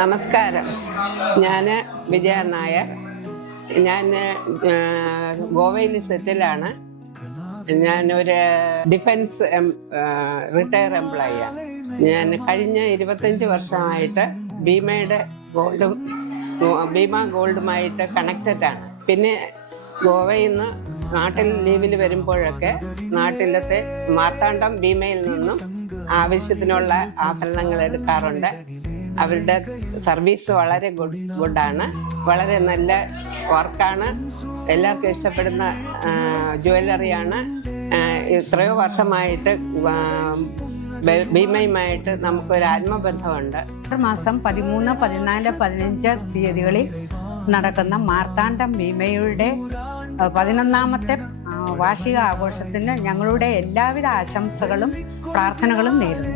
നമസ്കാരം. ഞാൻ വിജയ നായർ. ഞാൻ ഗോവയിൽ സെറ്റിലാണ്. ഞാനൊരു ഡിഫൻസ് റിട്ടയർ എംപ്ലോയിയാണ്. ഞാൻ കഴിഞ്ഞ 25 വർഷമായിട്ട് ഭീമ ഗോൾഡുമായിട്ട് കണക്റ്റഡ് ആണ്. പിന്നെ ഗോവയിൽ നിന്ന് നാട്ടിൽ ലീവിൽ വരുമ്പോഴൊക്കെ നാട്ടിലത്തെ മാർത്താണ്ഡം ഭീമയിൽ നിന്നും ആവശ്യത്തിനുള്ള ആഭരണങ്ങൾ എടുക്കാറുണ്ട്. അവരുടെ സർവീസ് വളരെ ഗുഡാണ്, വളരെ നല്ല വർക്കാണ്, എല്ലാവർക്കും ഇഷ്ടപ്പെടുന്ന ജ്വല്ലറിയാണ്. എത്രയോ വർഷമായിട്ട് ഭീമയുമായിട്ട് നമുക്കൊരു ആത്മബന്ധമുണ്ട്. മാസം 13, 14, 15 തീയതികളിൽ നടക്കുന്ന മാർത്താണ്ഡം ഭീമയുടെ 11ാമത്തെ വാർഷിക ആഘോഷത്തിന് ഞങ്ങളുടെ എല്ലാവിധ ആശംസകളും പ്രാർത്ഥനകളും നേരുന്നു.